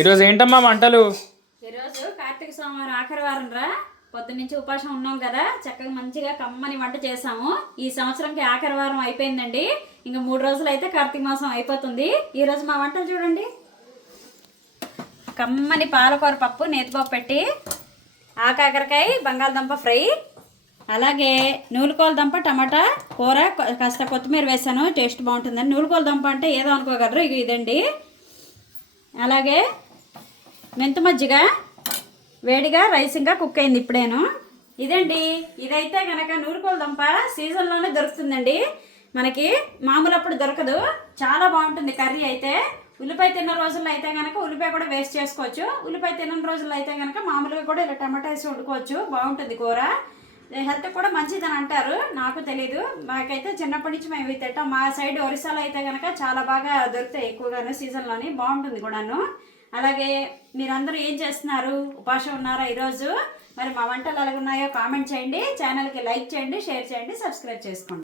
ఈరోజు ఏంటమ్మా వంటలు? ఈరోజు కార్తీక సోమవారం ఆఖరి వారం రా. పొద్దున్నుంచి ఉపాసం ఉన్నాం కదా, చక్కగా మంచిగా కమ్మని వంట చేసాము. ఈ సంవత్సరంకి ఆఖరి వారం అయిపోయిందండి. ఇంకా 3 రోజులు అయితే కార్తీక మాసం అయిపోతుంది. ఈరోజు మా వంటలు చూడండి. కమ్మని పాలకూర పప్పు, నేతిపప్పు పెట్టి, ఆకాకరకాయ బంగాళదుంప ఫ్రై, అలాగే నూలుకోల దుంప టమాటా కూర, కాస్త కొత్తిమీర వేసాను, టేస్ట్ బాగుంటుందని. నూలుకోల దుంప అంటే ఏదో అనుకోగలరు, ఇదండి. అలాగే మెంతు మజ్జిగ వేడిగా రైసింగా కుక్ అయింది ఇప్పుడేను. ఇదండి. ఇదైతే కనుక నూలుకోల దుంప సీజన్లోనే దొరుకుతుందండి, మనకి మామూలు అప్పుడు దొరకదు. చాలా బాగుంటుంది కర్రీ అయితే. ఉల్లిపాయ తిన్న రోజుల్లో అయితే కనుక ఉల్లిపాయ కూడా వేస్ట్ చేసుకోవచ్చు. ఉల్లిపాయ తిన్న రోజుల్లో అయితే కనుక మామూలుగా కూడా ఇలా టమాటా వేసి వండుకోవచ్చు. బాగుంటుంది కూర. హెల్త్ కూడా మంచిదని అంటారు, నాకు తెలీదు. మాకైతే చిన్నప్పటి నుంచి మేము ఇవి తింటాం. మా సైడ్ ఒరిస్సాలో అయితే కనుక చాలా బాగా దొరుకుతాయి ఎక్కువగాను సీజన్లోని. బాగుంటుంది కూడాను. అలాగే మీరందరూ ఏం చేస్తున్నారు? ఉపాసం ఉన్నారా ఈరోజు? మరి మా వంటలు ఎలాగున్నాయో కామెంట్ చేయండి. ఛానల్కి లైక్ చేయండి, షేర్ చేయండి, సబ్స్క్రైబ్ చేసుకోండి.